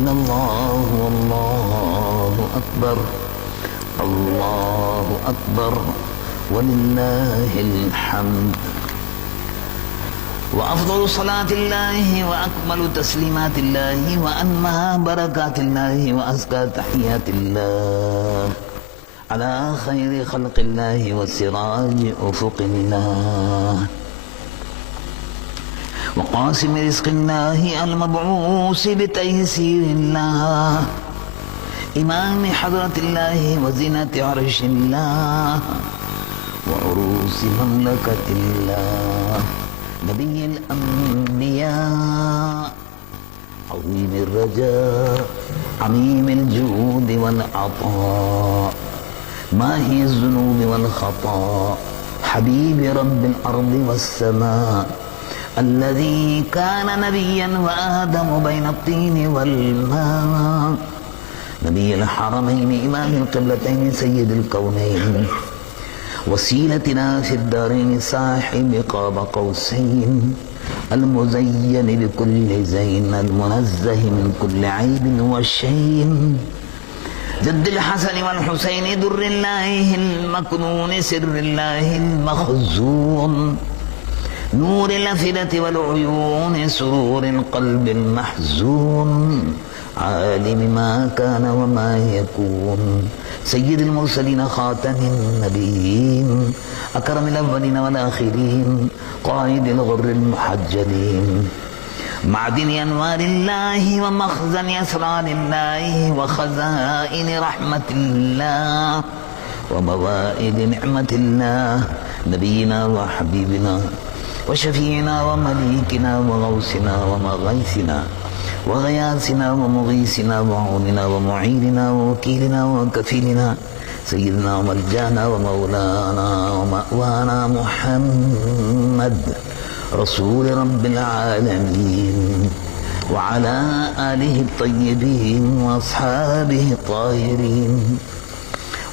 إلا الله والله أكبر الله أكبر ولله الحمد. وأفضل صلاة الله وأكمل تسليمات الله وأنمى بركات الله وأزكى تحيات الله على خير خلق الله وسراج أفق الله وقاسم رزق الله المبعوث بتيسير الله إمام حضرة الله وزنة عرش الله وعروس مملكة الله نبي الأنبياء عظيم الرجاء عميم الجود والعطاء ماهي الذنوب والخطاء حبيب رب الأرض والسماء الذي كان نبيا وآدم بين الطين والماء نبي الحرمين إمام القبلتين سيد الكونين وسيلتنا في الدارين صاحب قاب قوسين المزين بكل زين المنزه من كل عيب وشين جد الحسن والحسين در الله المكنون سر الله المخزون نور الأفئدة والعيون سرور القلب المحزون عالم ما كان وما يكون سيد المرسلين خاتم النبيين أكرم الأولين والآخرين قائد الغر المحجلين معدن أنوار الله ومخزن أسرار الله وخزائن رحمة الله وموائد نعمة الله نبينا وحبيبنا وشفيعنا ومليكنا وغوثنا ومغيثنا وغياثنا ومغيثنا وعوننا ومعيننا ووكيلنا وكفيلنا سيدنا وملجانا ومولانا ومأوانا محمد رسول رب العالمين وعلى آله الطيبين وأصحابه الطاهرين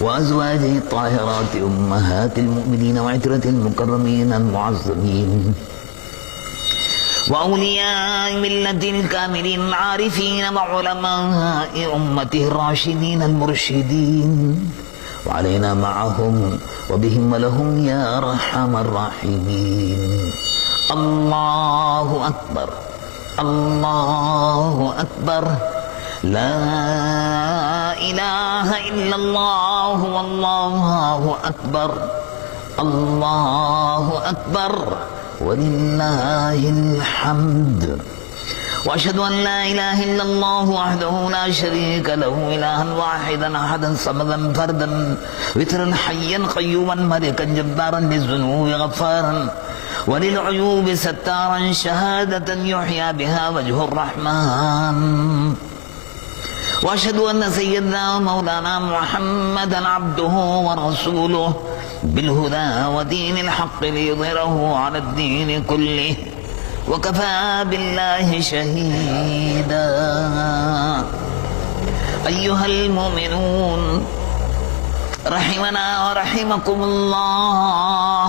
وأزواجه الطاهرات أمهات المؤمنين وعترة المكرمين المعظمين وأولياء ملة الكاملين العارفين وعلماء أمته الراشدين المرشدين وعلينا معهم وبهم ولهم يا أرحم الراحمين. الله أكبر الله أكبر لا إله إلا الله والله أكبر الله أكبر ولله الحمد. وأشهد أن لا إله إلا الله وحده لا شريك له إلها واحدا أحدا صمدا فردا وترا حيا قيوما ملكا جبارا للذنوب غفارا وللعيوب ستارا شهادة يحيى بها وجه الرحمن. وأشهد أن سيدنا ومولانا محمدا عبده ورسوله بالهدى ودين الحق ليظهره على الدين كله وكفى بالله شهيدا. أيها المؤمنون رحمنا ورحمكم الله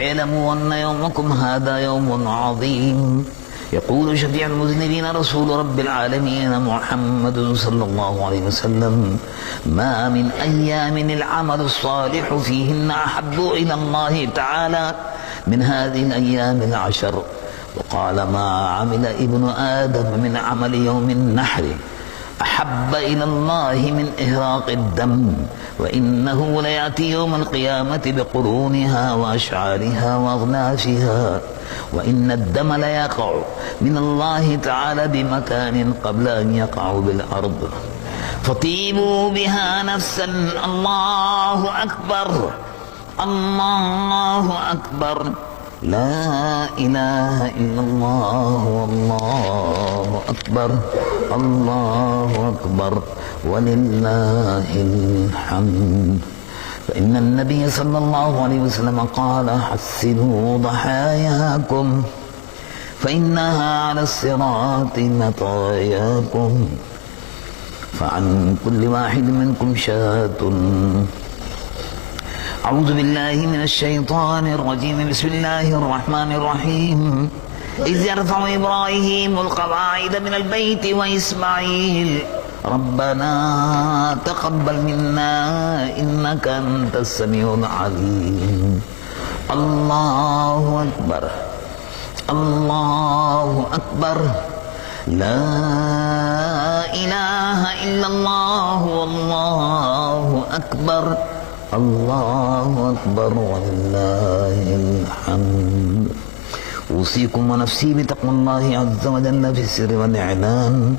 اعلموا أن يومكم هذا يوم عظيم. يقول شفيع المذنبين رسول رب العالمين محمد صلى الله عليه وسلم ما من أيام العمل الصالح فيهن أحب إلى الله تعالى من هذه الأيام العشر. وقال ما عمل ابن آدم من عمل يوم النحر أحب إلى الله من إهراق الدم وإنه ليأتي يوم القيامة بقرونها وأشعارها وأغلافها وإن الدم ليقع من الله تعالى بمكان قبل أن يقع بالأرض فطيبوا بها نفسا. الله أكبر الله أكبر لا إله إلا الله والله أكبر الله أكبر ولله الحمد. فإن النبي صلى الله عليه وسلم قال حسنوا ضحاياكم فإنها على الصراط مطاياكم فعن كل واحد منكم شاة. أعوذ بالله من الشيطان الرجيم. بسم الله الرحمن الرحيم. إذ يرفع إبراهيم القواعد من البيت وإسماعيل ربنا تقبل منا إنك أنت السميع العليم الله أكبر الله أكبر لا إله إلا الله والله أكبر الله أكبر ولله الحمد أوصيكم ونفسي بتقوى الله عز وجل في السر والإعلان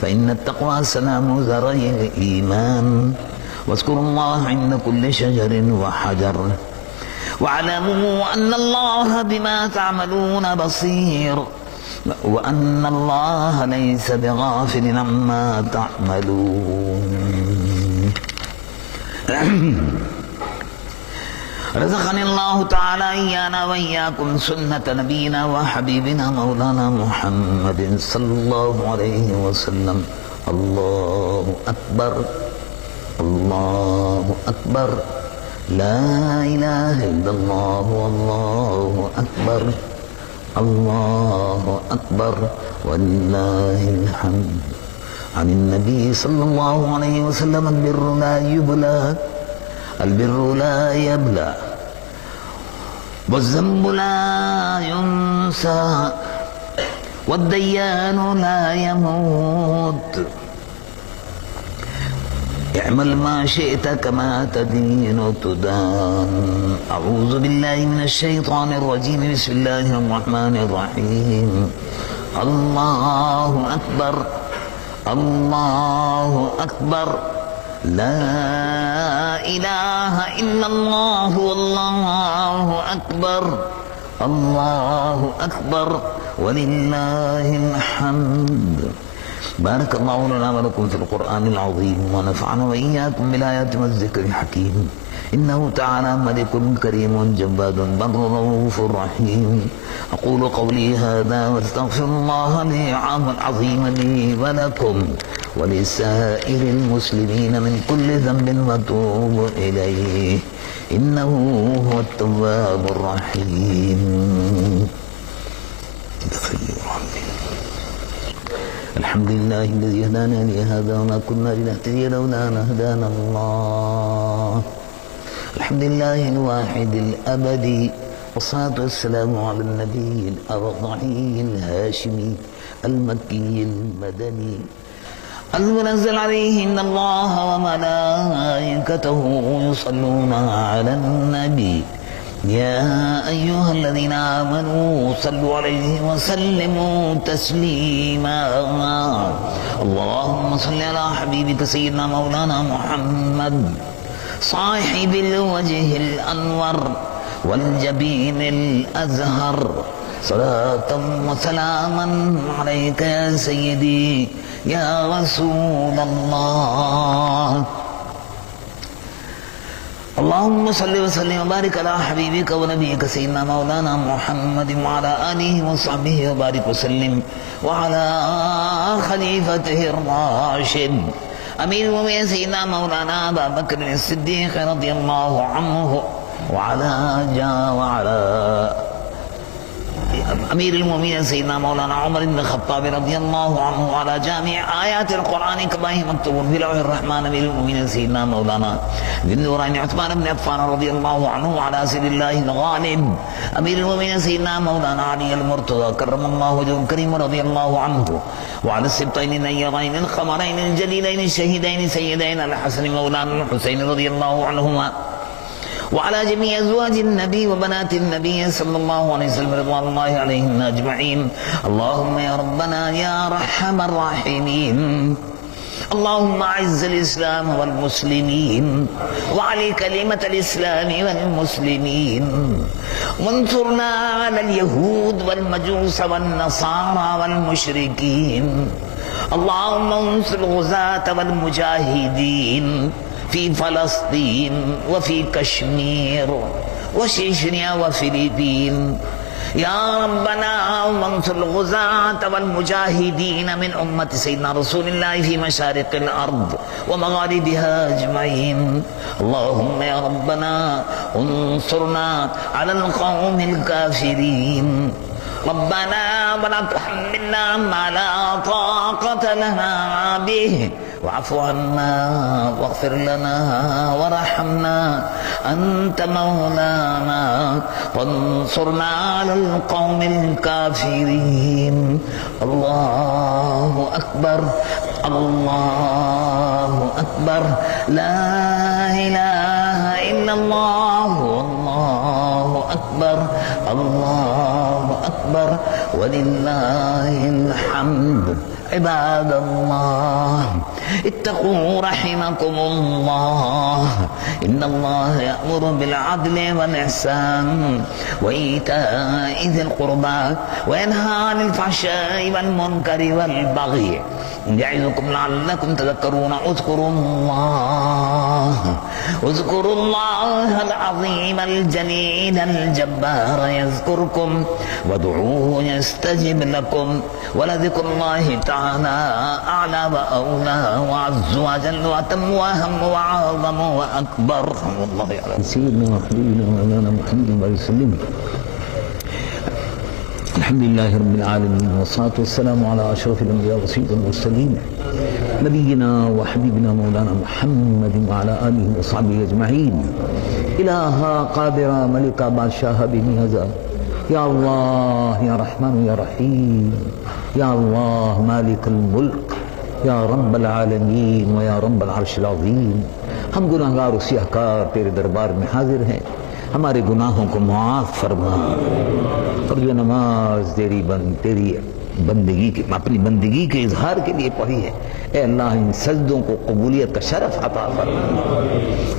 فإن التقوى سلام ذري الإيمان واذكروا الله عند كل شجر وحجر واعلموا أن الله بما تعملون بصير وأن الله ليس بغافل عما تعملون. رزقني الله تعالى إيانا وإياكم سنة نبينا وحبيبنا مولانا محمد صلى الله عليه وسلم. الله أكبر الله أكبر لا إله إلا الله والله أكبر الله أكبر ولله الحمد. عن النبي صلى الله عليه وسلم البر لا يبلى البر لا يبلى والذنب لا ينسى والديان لا يموت اعمل ما شئت كما تدين تدان. أعوذ بالله من الشيطان الرجيم. بسم الله الرحمن الرحيم. الله أكبر الله أكبر لا إله إلا الله والله أكبر الله أكبر ولله الحمد. بارك الله لنا ولكم في القرآن العظيم ونفعنا وإياكم بالآيات والذكر الحكيم. إنه تعالى ملك كريم جباد بر رؤوف رحيم. أقول قولي هذا واستغفر الله العظيم لي ولكم ولسائر المسلمين من كل ذنب واتوب إليه إنه هو التواب الرحيم. الحمد لله الذي هدانا لهذا وما كنا لنهتدي لولا أن هدانا الله. الحمد لله الواحد الأبدي والصلاة والسلام على النبي الأرضعي الهاشمي المكي المدني المنزل عليه إن الله وملائكته يصلون على النبي يا أيها الذين آمنوا صلوا عليه وسلموا تسليما. اللهم صل على حبيبك سيدنا مولانا محمد صاحب الوجه الأنور والجبين الأزهر صلاة وسلاما عليك يا سيدي يا رسول الله. اللهم صل وسلم وبارك على حبيبك ونبيك سيدنا مولانا محمد وعلى آله وصحبه وبارك وسلم وعلى خليفته الراشد أمير المؤمنين سيدنا مولانا أبا بكر الصديق رضي الله عنه وعلى أمير المؤمنين سيدنا مولانا عمر بن الخطاب رضي الله عنه وعلى جامع آيات القرآن كما هي مكتوب في لوح الرحمن. أمير المؤمنين سيدنا مولانا ذي النورين عثمان بن عفان رضي الله عنه وعلى سيد الله الغالب أمير المؤمنين سيدنا مولانا علي المرتضى كرم الله وجهه الكريم رضي الله عنه وعلى السبطين النيرين القمرين الجليلين الشهيدين سيدين الحسن مولانا الحسين رضي الله عنهما وعلى جميع أزواج النبي وبنات النبي صلى الله عليه وسلم رضوان الله عليهم أجمعين. اللهم يا ربنا يا أرحم الراحمين اللهم أعز الإسلام والمسلمين وعلي كلمة الإسلام والمسلمين وانصرنا على اليهود والمجوس والنصارى والمشركين. اللهم انصر الغزاة والمجاهدين في فلسطين وفي كشمير وشيشنيا وفلبين يا ربنا وانصر الغزاة والمجاهدين من أمة سيدنا رسول الله في مشارق الأرض ومغاربها أجمعين. اللهم يا ربنا انصرنا على القوم الكافرين ربنا ولا تحملنا ما لا طاقة لنا به واعف عنا واغفر لنا وارحمنا أنت مولانا فانصرنا على القوم الكافرين. الله أكبر الله أكبر لا إله إلا الله والله أكبر الله أكبر ولله الحمد. عباد الله اتقوا رحمكم الله إن الله يأمر بالعدل والإحسان وإيتاء ذي القربى وينهى عن الفحشاء والمنكر والبغي يعظكم لعلكم تذكرون. اذكروا الله العظيم الجليل الجبار يذكركم وادعوه يستجب لكم ولذكر الله تعالى أعلى وأولى وعز وجل وأتم وأهم وأعظم وأكبر. والله على سيدنا وحبيبنا مولانا محمد وسلم. الحمد لله رب العالمين والصلاة والسلام على أشرف الأنبياء وسيد المرسلين نبينا وحبيبنا مولانا محمد وعلى آله وصحبه أجمعين. إلها قادرا ملكا بادشاہ بنیازا یا اللہ یا رحمن یا رحیم یا اللہ مالک الملک یا رب العالمین و یا رب العرش العظیم. ہم گناہگار و سیاہکار تیرے دربار میں حاضر ہیں، ہمارے گناہوں کو معاف فرما، اور جو نماز تیری بندگی کی اپنی بندگی کے اظہار کے لیے پڑھی ہے، اے اللہ ان سجدوں کو قبولیت کا شرف عطا فرما،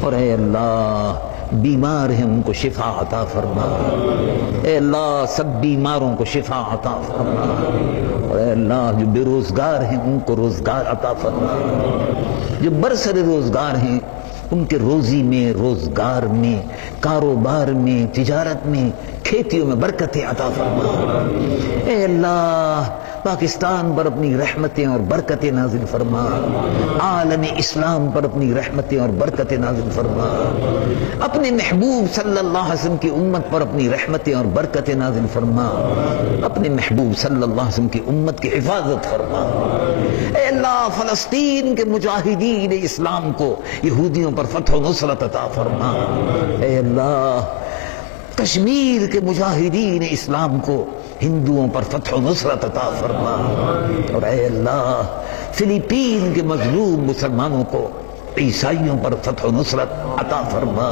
اور اے اللہ بیمار ہیں ان کو شفا عطا فرما، اے اللہ سب بیماروں کو شفا عطا فرما، اور اے اللہ جو بے روزگار ہیں ان کو روزگار عطا فرما، جو برسر روزگار ہیں ان کے روزی میں، روزگار میں، کاروبار میں، تجارت میں، کھیتیوں میں برکتیں عطا فرما. اے اللہ پاکستان پر اپنی رحمتیں اور برکتیں نازل فرما، عالم اسلام پر اپنی رحمتیں اور برکتیں نازل فرما، اپنے محبوب صلی اللہ علیہ وسلم کی امت پر اپنی رحمتیں اور برکتیں نازل فرما، اپنے محبوب صلی اللہ علیہ وسلم کی امت کی حفاظت فرما. اے اللہ فلسطین کے مجاہدین اسلام کو یہودیوں پر فتح و نصرت عطا فرما. اے اللہ کشمیر کے مجاہدین اسلام کو ہندوؤں پر فتح و نصرت عطا فرما، اور اے اللہ فلپین کے مظلوم مسلمانوں کو عیسائیوں پر فتح و نصرت عطا فرما،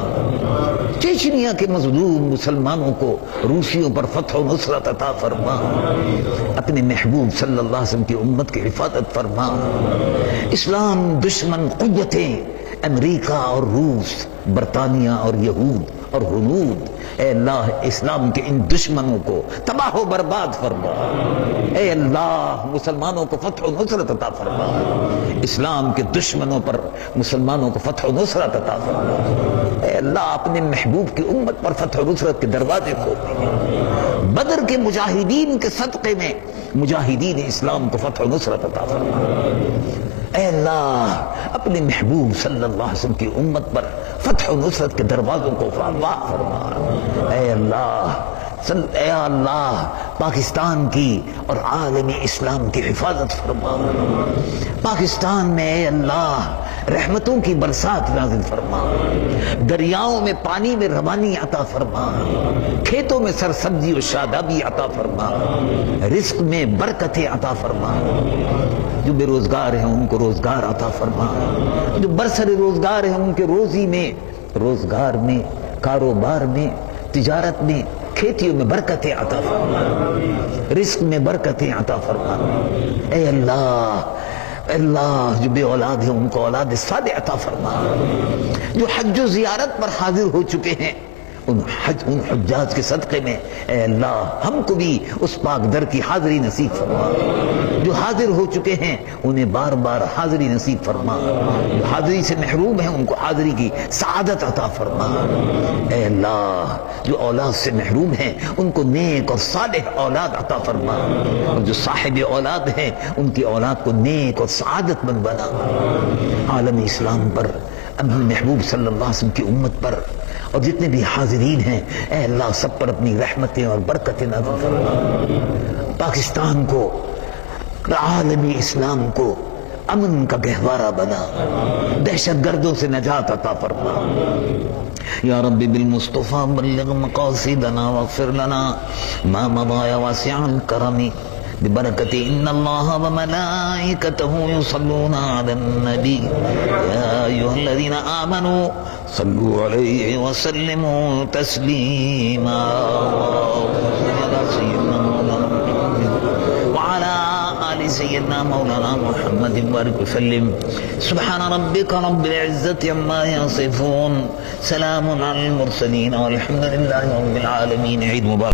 چیچنیا کے مظلوم مسلمانوں کو روسیوں پر فتح و نصرت عطا فرما، اپنے محبوب صلی اللہ علیہ وسلم کی امت کی حفاظت فرما. اسلام دشمن قوتیں امریکہ اور روس، برطانیہ اور یہود اور ہنود، اے اللہ اسلام کے ان دشمنوں کو تباہ و برباد فرما. اے اللہ مسلمانوں کو فتح و نصرت عطا فرما، اسلام کے دشمنوں پر مسلمانوں کو فتح و نصرت عطا فرما. اے اللہ اپنے محبوب کی امت پر فتح و نصرت کے دروازے کھول دے. بدر کے مجاہدین کے صدقے میں مجاہدین اسلام کو فتح و نصرت عطا فرما. اے اللہ اپنے محبوب صلی اللہ علیہ وسلم کی امت پر فتح و نصرت کے دروازوں کو واہ فرما. اے اللہ پاکستان کی اور عالم اسلام کی حفاظت فرما. پاکستان میں اے اللہ رحمتوں کی برسات نازل فرما، دریاؤں میں پانی میں روانی عطا فرما، کھیتوں میں سرسبزی و شادابی عطا فرما، رزق میں برکتیں عطا فرما. جو بے روزگار ہیں ان کو روزگار عطا فرما، جو برسر روزگار ہیں ان کے روزی میں، روزگار میں، کاروبار میں، تجارت میں، کھیتیوں میں برکتیں عطا فرما، رزق میں برکتیں عطا فرما. اے اللہ جو بے اولاد ہیں ان کو اولاد صالح عطا فرما. جو حج و زیارت پر حاضر ہو چکے ہیں ان حجاج کے صدقے میں اے اللہ ہم کو بھی اس پاک در کی حاضری نصیب فرما. جو حاضر ہو چکے ہیں انہیں بار بار حاضری نصیب فرما، جو حاضری سے محروم ہیں ان کو حاضری کی سعادت عطا فرما. اے اللہ جو اولاد سے محروم ہیں ان کو نیک اور صالح اولاد عطا فرما، اور جو صاحب اولاد ہیں ان کی اولاد کو نیک اور سعادت مند بنا. عالم اسلام پر اپنے محبوب صلی اللہ علیہ وسلم کی امت پر اور جتنے بھی حاضرین ہیں اے اللہ سب پر اپنی رحمتیں اور برکتیں نازل فرما، پاکستان کو، عالمی اسلام کو امن کا گہوارہ بنا، دہشت گردوں سے نجات عطا فرما یا رب بالمصطفى بلغ مقاصدنا واغفر لنا ما مضى يا واسع الكرم ببركة إن الله وملائكته يصلون على النبي يا أيها الذين آمنوا صلوا عليه وسلموا تسليما وعلى آل سيدنا مولانا محمد بارك وسلم سبحان ربك رب العزة عما يصفون سلام على المرسلين والحمد لله رب العالمين عيد مبارك